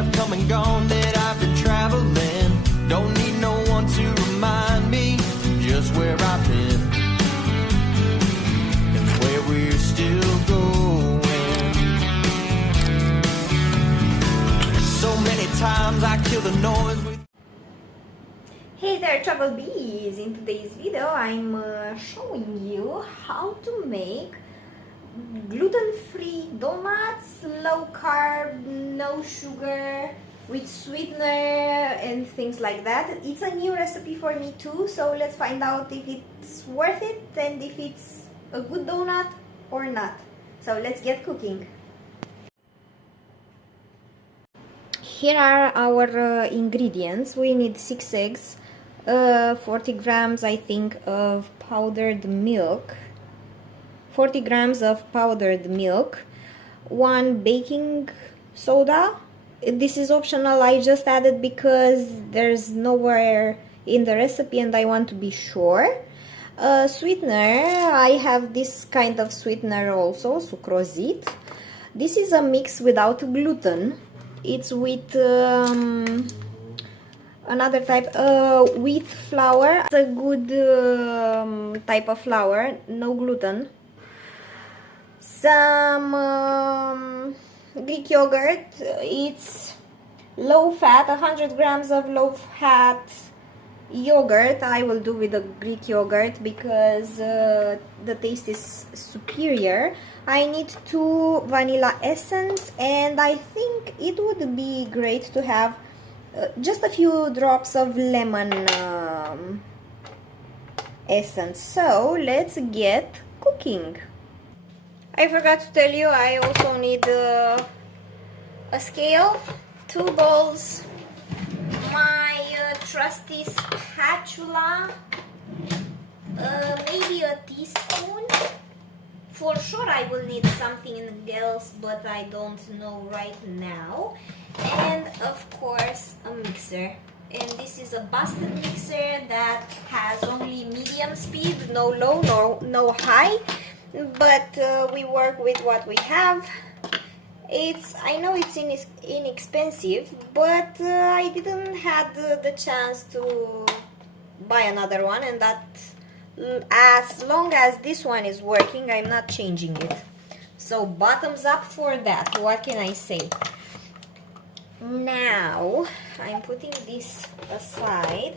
I've come and gone, that I've been traveling. Don't need no one to remind me just where I've been and where we're still going. So many times I kill the noise with. Hey there, travel bees! In today's video I'm showing you how to make gluten-free donuts, low carb, no sugar, with sweetener and things like that. It's a new recipe for me too, so let's find out if it's worth it and if it's a good donut or not. So let's get cooking. Here are our ingredients. We need 6 eggs, 40 grams I think of powdered milk, 40 grams of powdered milk, 1 baking soda. This is optional, I just added because there's nowhere in the recipe and I want to be sure. Sweetener, I have this kind of sweetener also, sucrose. This is a mix without gluten. It's with another type, wheat flour. It's a good type of flour, no gluten. Some Greek yogurt. It's low fat, 100 grams of low fat yogurt. I will do with the Greek yogurt because the taste is superior. I need 2 vanilla essence, and I think it would be great to have just a few drops of lemon essence. So let's get cooking. I forgot to tell you, I also need a scale, 2 bowls, my trusty spatula, maybe a teaspoon. For sure I will need something else, but I don't know right now. And of course a mixer. And this is a busted mixer that has only medium speed, no low, no high. But we work with what we have. I know it's inexpensive, but I didn't have the chance to buy another one, and that as long as this one is working, I'm not changing it. So bottoms up for that. What can I say? Now I'm putting this aside,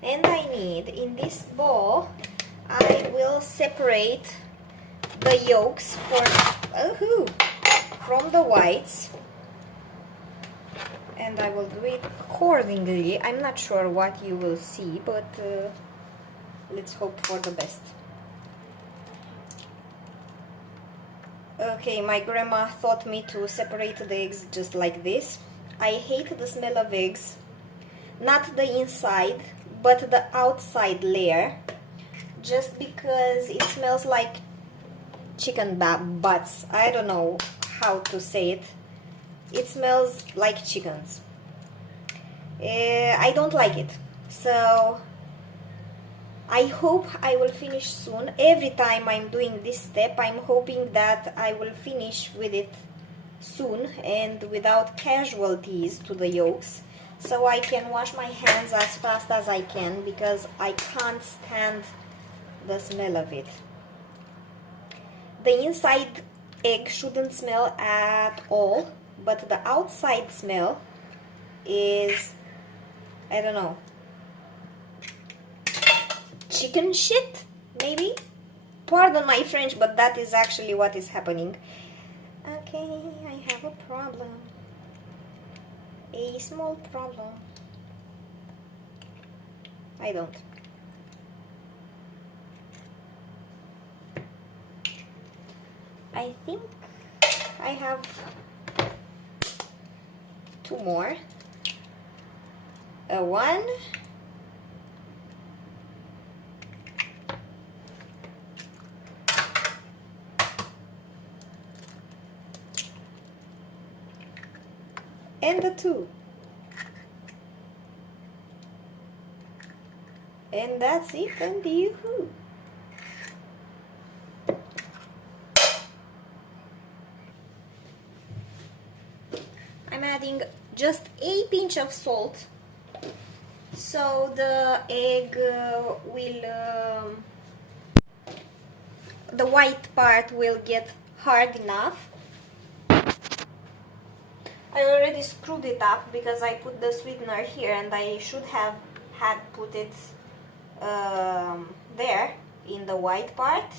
and I need, in this bowl I will separate the yolks from the whites, and I will do it accordingly. I'm not sure what you will see, but let's hope for the best. Okay, my grandma taught me to separate the eggs just like this. I hate the smell of eggs, not the inside but the outside layer, just because it smells like chicken butts. I don't know how to say it. It smells like chickens. I don't like it. So I hope I will finish soon. Every time I'm doing this step, I'm hoping that I will finish with it soon and without casualties to the yolks, so I can wash my hands as fast as I can, because I can't stand the smell of it. The inside egg shouldn't smell at all, but the outside smell is, I don't know, chicken shit, maybe? Pardon my French, but that is actually what is happening. Okay, I have a problem. A small problem. I don't. I think I have 2 more. A 1. And a 2. And that's it, and yoo-hoo. I'm adding just a pinch of salt, so the egg the white part will get hard enough. I already screwed it up because I put the sweetener here, and I should have had put it there in the white part.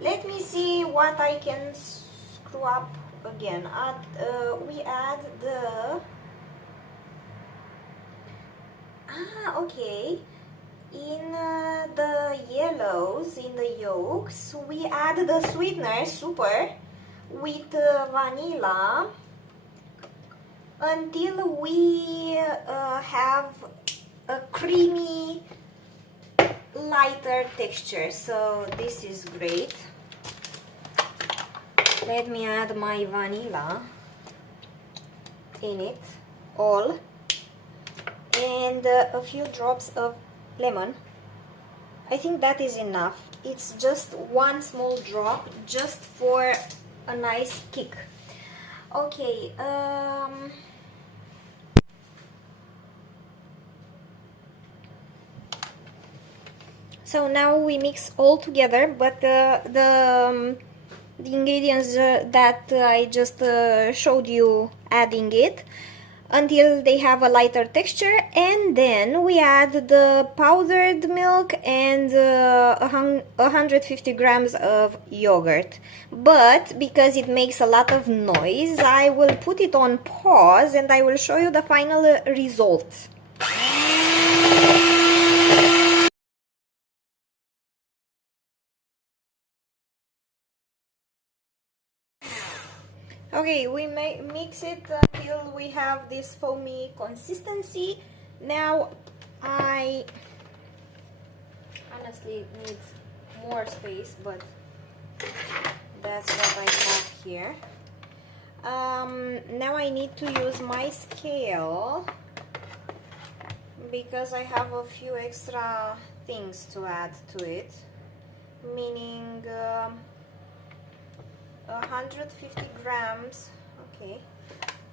Let me see what I can screw up again. We add the... okay. In the yellows, in the yolks, we add the sweetener, super, with vanilla until we have a creamy, lighter texture. So this is great. Let me add my vanilla in it all, and a few drops of lemon. I think that is enough. It's just one small drop, just for a nice kick. Okay, so now we mix all together, but the ingredients that I just showed you, adding it until they have a lighter texture, and then we add the powdered milk and 150 grams of yogurt. But because it makes a lot of noise, I will put it on pause and I will show you the final result. Okay, we mix it until we have this foamy consistency. Now I honestly need more space, but that's what I have here. Now I need to use my scale because I have a few extra things to add to it, meaning 150 grams, okay,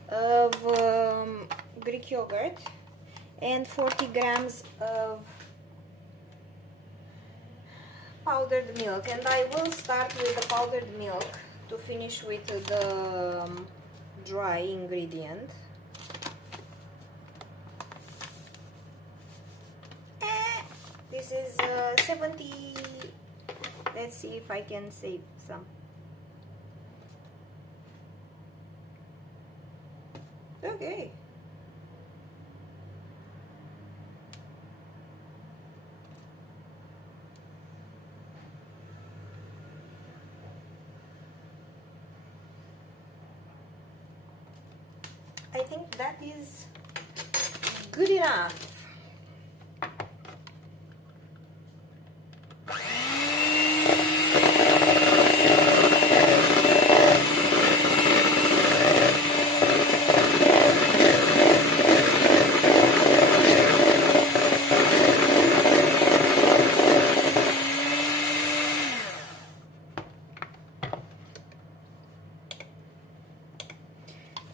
of Greek yogurt and 40 grams of powdered milk. And I will start with the powdered milk to finish with the dry ingredient. This is 70. Let's see if I can save some. Okay. I think that is good enough.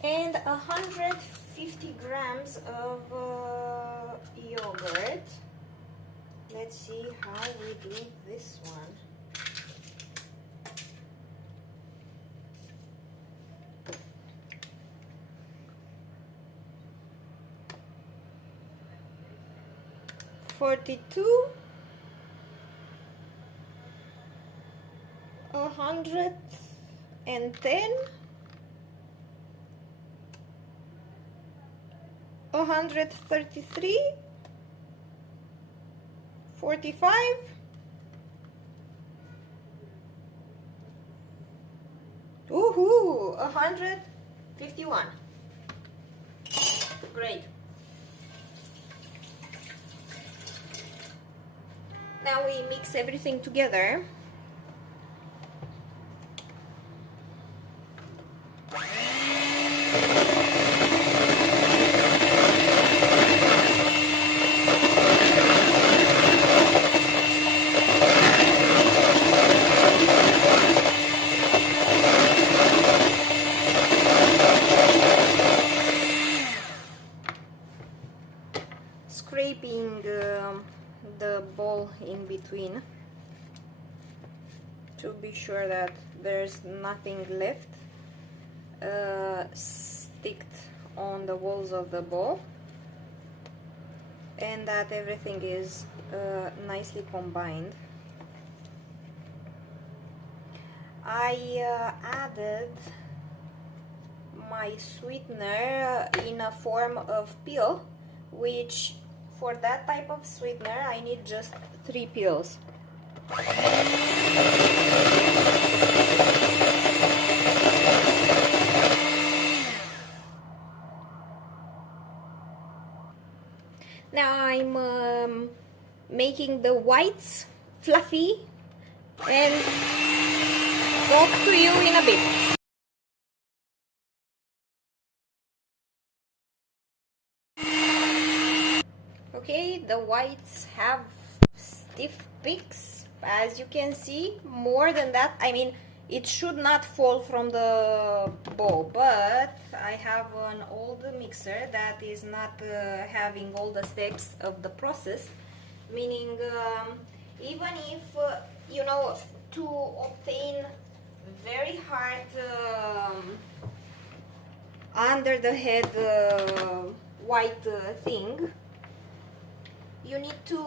And 150 grams of yogurt. Let's see how we do this one. $42, 110, 133, 45, woohoo, 151. Great. Now we mix everything together. between to be sure that there's nothing left sticked on the walls of the bowl, and that everything is nicely combined. I added my sweetener in a form of pill, which for that type of sweetener I need just 3 pills. Now I'm making the whites fluffy and talk to you in a bit. Okay, the whites have stiff peaks, as you can see. More than that, I mean, it should not fall from the bowl, but I have an old mixer that is not having all the steps of the process, meaning even if you know, to obtain very hard under the head white thing, you need to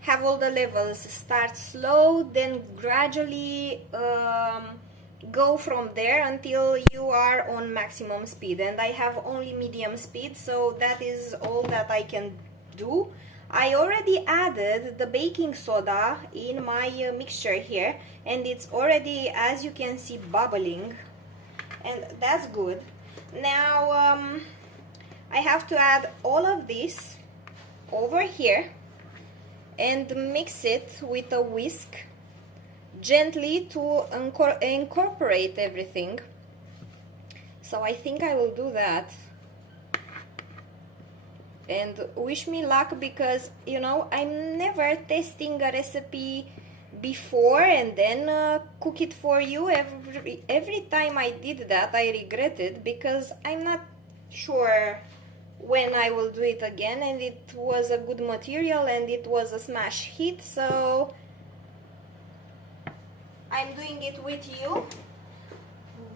have all the levels start slow, then gradually go from there until you are on maximum speed, and I have only medium speed, so that is all that I can do. I already added the baking soda in my mixture here, and it's already, as you can see, bubbling, and that's good. Now I have to add all of this over here and mix it with a whisk gently to incorporate everything. So I think I will do that, and wish me luck, because you know, I'm never testing a recipe before and then cook it for you. Every time I did that I regretted, because I'm not sure when I will do it again, and it was a good material and it was a smash hit, so I'm doing it with you.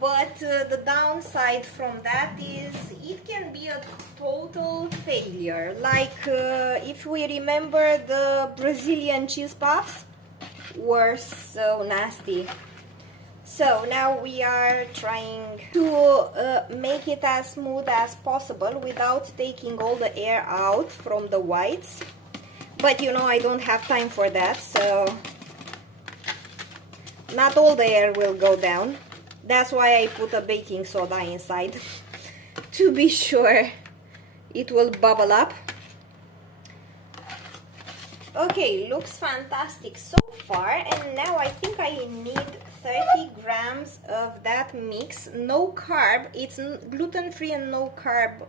But the downside from that is it can be a total failure, like if we remember, the Brazilian cheese puffs were so nasty. So now we are trying to make it as smooth as possible without taking all the air out from the whites, but you know, I don't have time for that, so not all the air will go down. That's why I put a baking soda inside to be sure it will bubble up. Okay, looks fantastic so far, and now I think I need 30 grams of that mix. No carb, it's gluten-free and no carb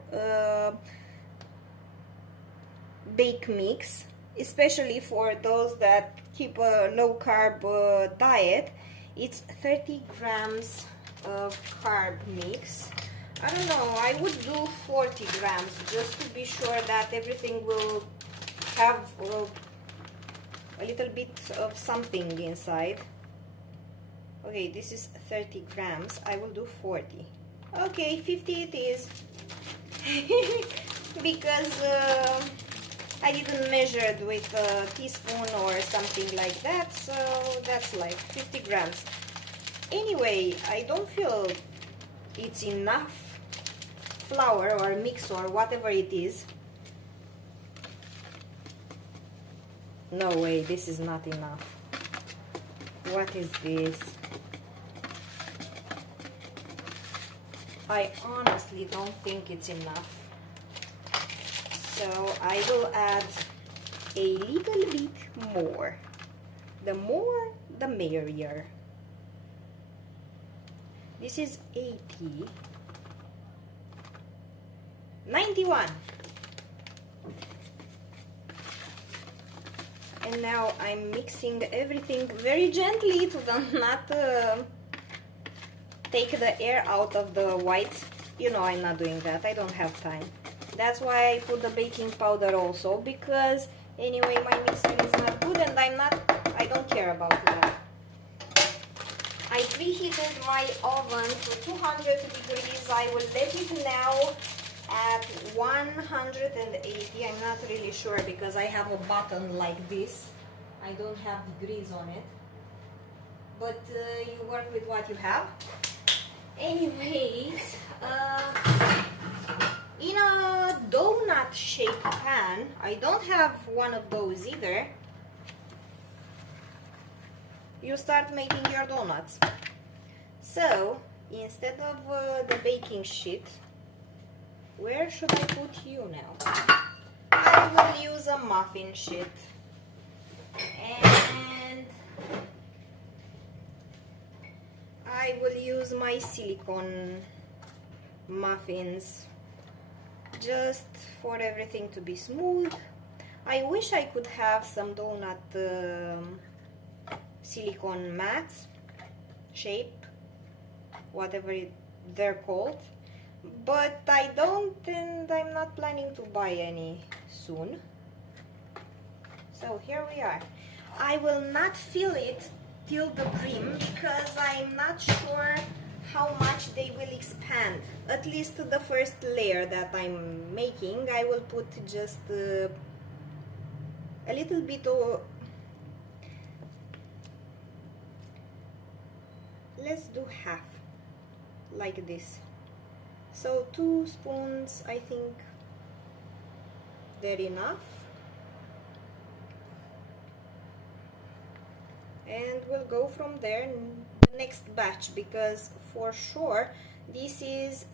bake mix, especially for those that keep a low carb diet. It's 30 grams of carb mix. I don't know, I would do 40 grams just to be sure that everything will have a little bit of something inside. Okay, this is 30 grams. I will do 40. Okay, 50 it is. Because I didn't measure it with a teaspoon or something like that, so that's like 50 grams. Anyway, I don't feel it's enough flour or mix or whatever it is. No way, this is not enough. What is this? I honestly don't think it's enough. So I will add a little bit more. The more, the merrier. This is 80. 91. And now I'm mixing everything very gently to not take the air out of the whites. You know, I'm not doing that. I don't have time. That's why I put the baking powder also, because Anyway, my mixer is not good and I don't care about that. I preheated my oven to 200 degrees. I will let it now at 180. I'm not really sure because I have a button like this. I don't have degrees on it. But you work with what you have. Anyways, in a donut shaped pan, I don't have one of those either. You start making your donuts. So instead of the baking sheet, where should I put you now? I will use a muffin sheet. And I will use my silicone muffins just for everything to be smooth. I wish I could have some donut silicone mats, shape, whatever they're called, but I don't, and I'm not planning to buy any soon. So here we are. I will not fill it till the brim because I'm not sure how much they will expand. At least the first layer that I'm making, I will put just a little bit of, let's do half, like this. So 2 spoons, I think they're enough. And we'll go from there in the next batch, because for sure this is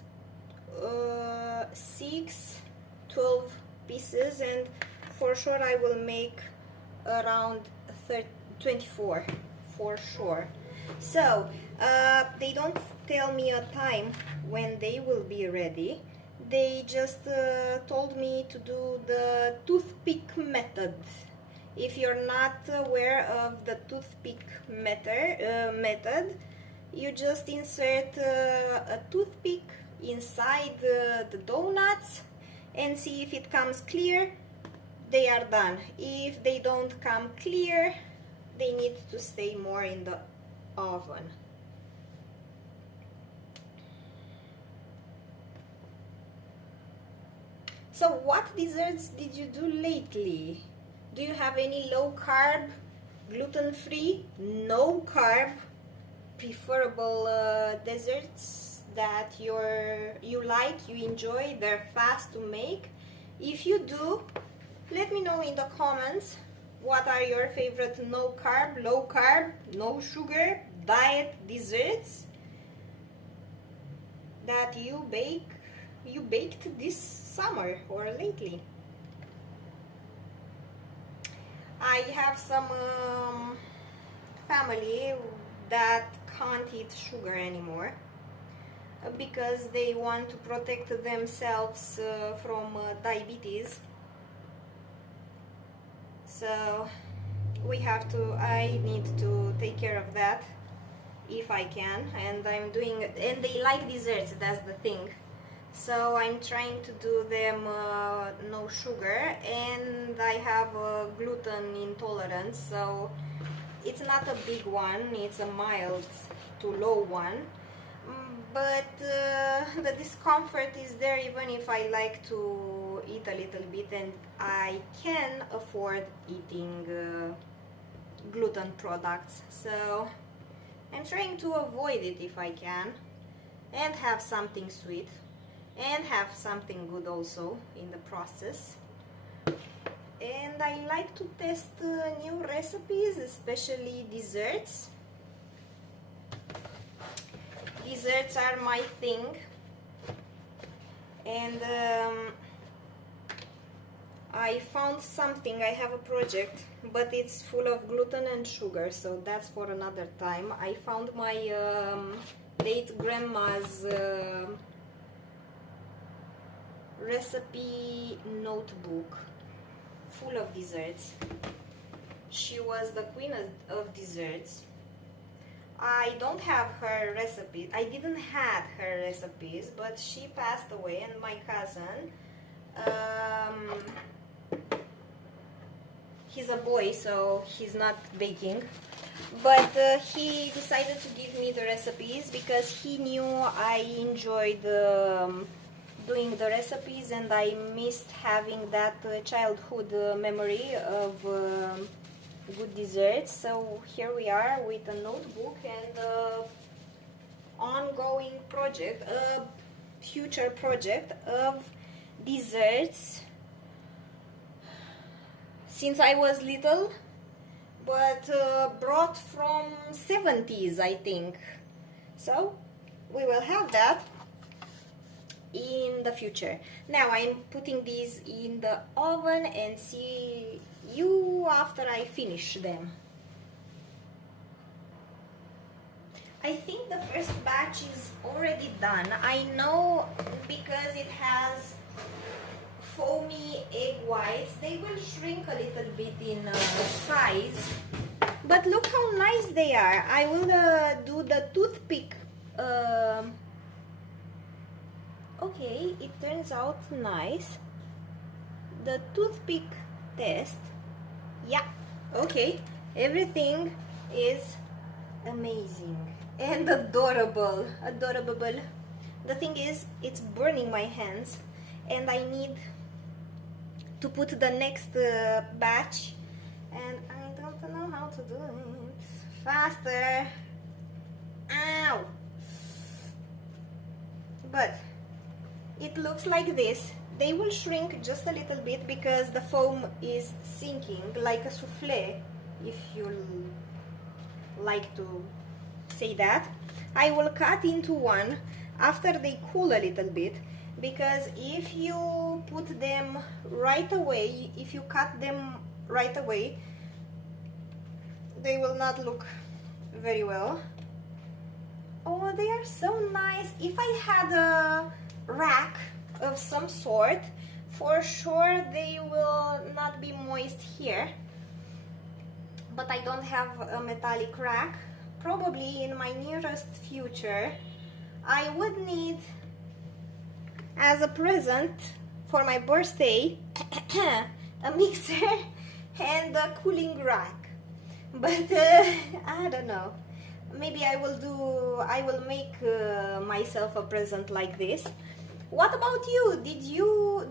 12 pieces, and for sure I will make around 24 for sure. So they don't tell me a time when they will be ready. They just told me to do the toothpick method. If you're not aware of the toothpick method, you just insert a toothpick inside the donuts and see if it comes clear. They are done. If they don't come clear, they need to stay more in the oven. So what desserts did you do lately? Do you have any low carb, gluten-free, no carb, preferable desserts that you like, you enjoy, they're fast to make? If you do, let me know in the comments what are your favorite no carb, low carb, no sugar, diet desserts that you baked this summer or lately. I have some family that can't eat sugar anymore because they want to protect themselves from diabetes. So I need to take care of that if I can, and I'm doing it. And they like desserts, that's the thing. So I'm trying to do them no sugar, and I have a gluten intolerance, so it's not a big one, it's a mild to low one, but the discomfort is there even if I like to eat a little bit, and I can afford eating gluten products. So I'm trying to avoid it if I can, and have something sweet and have something good also in the process. And I like to test new recipes, especially desserts. Desserts are my thing, and I found something. I have a project, but it's full of gluten and sugar, so that's for another time. I found my late grandma's recipe notebook full of desserts. She was the queen of desserts. I don't have her recipe. I didn't have her recipes, but she passed away, and my cousin He's a boy, so he's not baking. But he decided to give me the recipes because he knew I enjoyed doing the recipes, and I missed having that childhood memory of good desserts. So here we are with a notebook and ongoing project, a future project of desserts since I was little, but brought from 70s, I think. So we will have that in the future. Now I'm putting these in the oven and see you after I finish them. I think the first batch is already done. I know because it has foamy egg whites. They will shrink a little bit in size, but look how nice they are. I will do the toothpick. Okay, it turns out nice. The toothpick test. Yeah, okay. Everything is amazing and adorable. Adorable. The thing is, it's burning my hands, and I need to put the next batch, and I don't know how to do it. Faster. Ow. But it looks like this. They will shrink just a little bit because the foam is sinking like a souffle, if you like to say that. I will cut into one after they cool a little bit, because if you put them right away, if you cut them right away, they will not look very well. Oh, they are so nice. If I had a rack of some sort, for sure they will not be moist here, but I don't have a metallic rack. Probably in my nearest future I would need, as a present for my birthday, a mixer and a cooling rack. But I don't know, maybe I will make myself a present like this. What about you?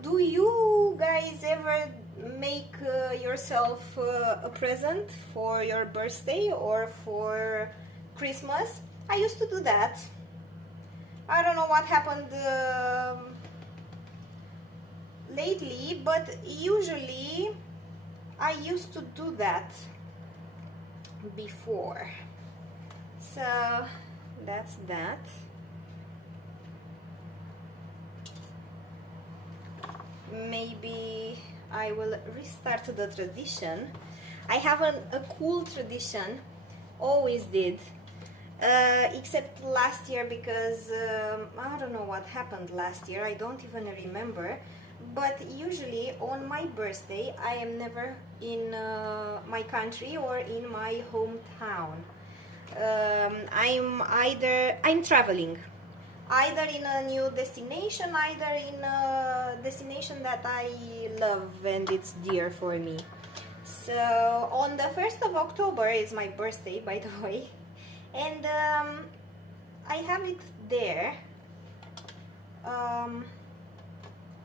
Do you guys ever make yourself a present for your birthday or for Christmas? I used to do that. I don't know what happened lately, but usually I used to do that before. So that's that. Maybe I will restart the tradition. I have a cool tradition, always did, except last year, because I don't know what happened last year, I don't even remember. But usually on my birthday I am never in my country or in my hometown. I'm traveling, either in a new destination, either in a destination that I love and it's dear for me. So on the 1st of October is my birthday, by the way, and I have it there.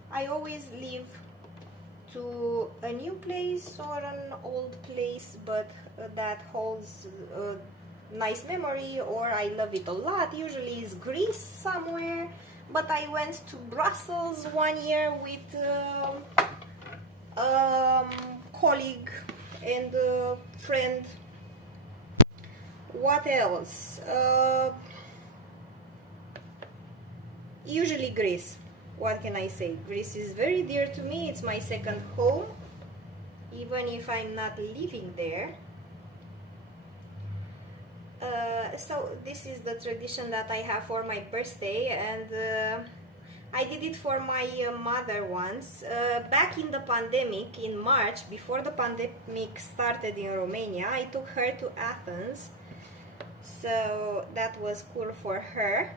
I always leave to a new place or an old place, but that holds nice memory, or I love it a lot. Usually it's Greece somewhere, but I went to Brussels one year with colleague and friend. What else? Usually Greece. What can I say? Greece is very dear to me. It's my second home, even if I'm not living there. So this is the tradition that I have for my birthday, and I did it for my mother once. Back in the pandemic, in March, before the pandemic started in Romania, I took her to Athens. So that was cool for her.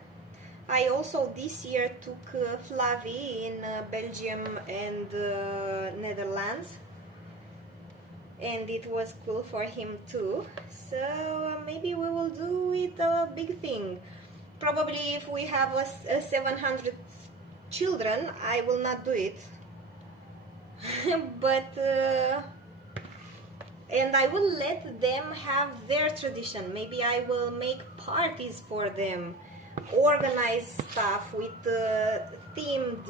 I also this year took Flavie in Belgium and Netherlands. and it was cool for him too. So maybe we will do it a big thing. Probably if we have a 700 children, I will not do it. But and I will let them have their tradition. Maybe I will make parties for them, organize stuff with themed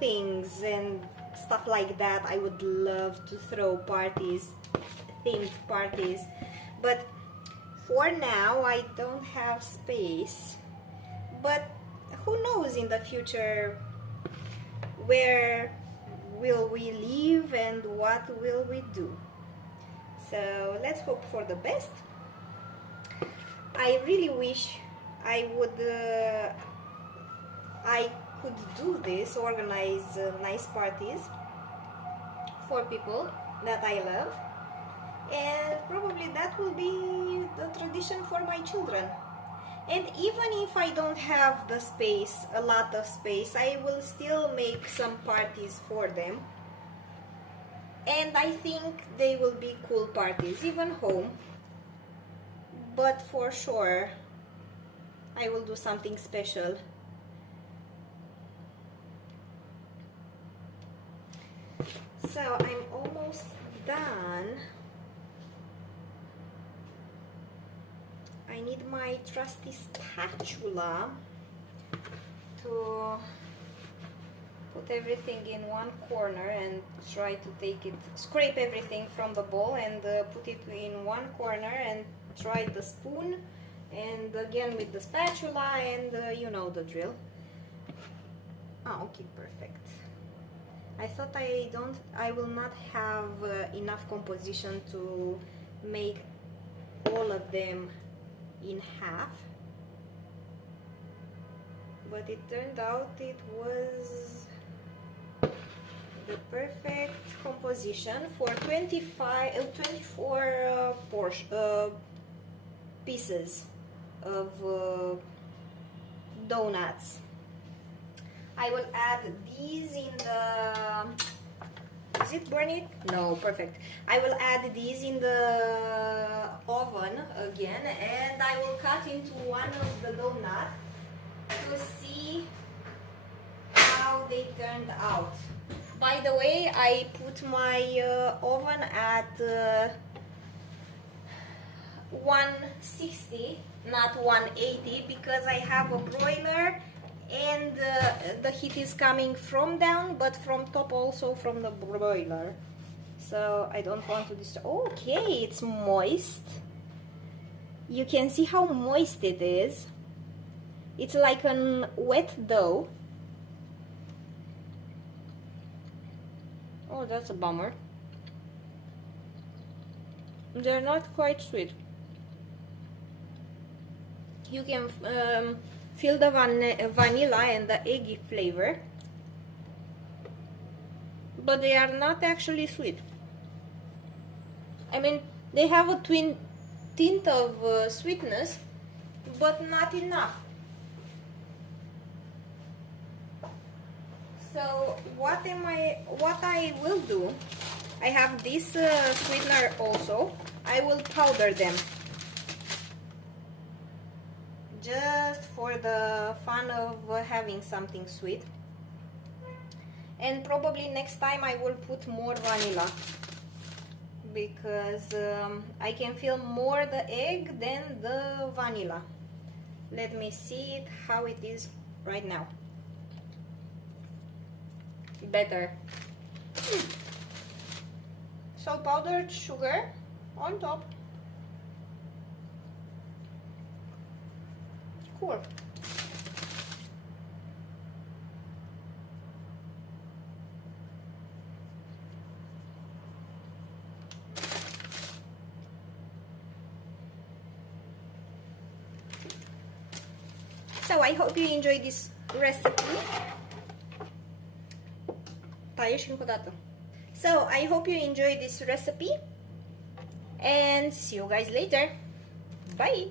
things and stuff like that. I would love to throw parties, themed parties, but for now I don't have space. But who knows in the future where will we live and what will we do? So let's hope for the best. I really wish I could do this, organize nice parties for people that I love, and probably that will be the tradition for my children. And even if I don't have the space, a lot of space, I will still make some parties for them. And I think they will be cool parties, even home. But for sure, I will do something special. So I'm almost done. I need my trusty spatula to put everything in one corner and try to scrape everything from the bowl and put it in one corner, and try the spoon and again with the spatula, and you know the drill. Okay, perfect. I thought I will not have enough composition to make all of them in half, but it turned out it was the perfect composition for 24 pieces of donuts. I will add these in the... Is it burning? No, perfect. I will add these in the oven again, and I will cut into one of the donuts to see how they turned out. By the way, I put my oven at 160, not 180, because I have a broiler and the heat is coming from down, but from top also from the broiler. So I don't want to disturb. Okay, it's moist. You can see how moist it is. It's like a wet dough. Oh, that's a bummer. They're not quite sweet. You can feel the vanilla and the eggy flavor, but they are not actually sweet. I mean, they have a tint of sweetness, but not enough. So what I will do, I have this sweetener also. I will powder them just for the fun of having something sweet. And probably next time I will put more vanilla, because I can feel more the egg than the vanilla. Let me see it how it is right now. Better. So powdered sugar on top. Cool. So I hope you enjoyed this recipe. So I hope you enjoyed this recipe, and see you guys later. Bye.